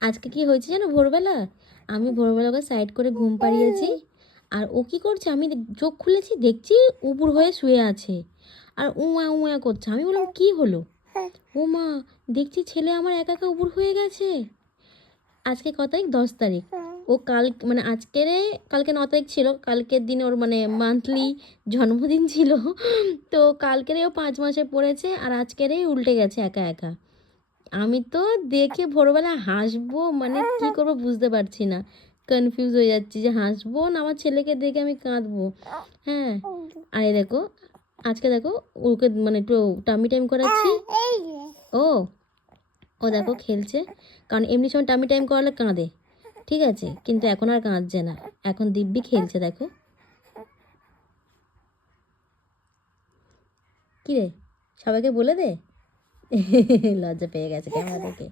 আজকে কি হয়েছে জানো ভোরবেলা? আমি ভোরবেলা ওকে সাইড করে ঘুম পাড়িয়েছি। আর ও কি করছে? আমি চোখ খুলেছি, দেখছি উপুর হয়ে শুয়ে আছে। আর উঁয়া উঁয়া করছে। আমি বললাম, কি হলো? ও মা দেখছি ছেলে আমার একা একা উপুর হয়ে গেছে। আজকে কত তারিখ? দশ তারিখ। ও কাল মানে আজকের, কালকে ন তারিখ ছিল। কালকের দিন ওর মানে মান্থলি জন্মদিন ছিল। তো কালকেরে ও পাঁচ মাসে পড়েছে। আর আজকেরই উল্টে গেছে একা একা। আমি তো দেখে ভোরবেলা হাসবো মানে কি করব বুঝতে পারছি না। কনফিউজ হয়ে যাচ্ছি যে হাসবো না আমার ছেলেকে দেখে আমি কাঁদবো। হ্যাঁ আরে দেখো, আজকে দেখো ওকে মানে একটু টামি টাইম করাচ্ছি। ও ও দেখো খেলছে, কারণ এমনি সময় টামি টাইম করালে কাঁদে। ঠিক আছে, কিন্তু এখন আর কাঁদছে না। এখন দিব্যি খেলছে দেখো। কি রে, সবাইকে বলে দে? লজ্জা পেয়ে গেছে ক্যামেরা দেখে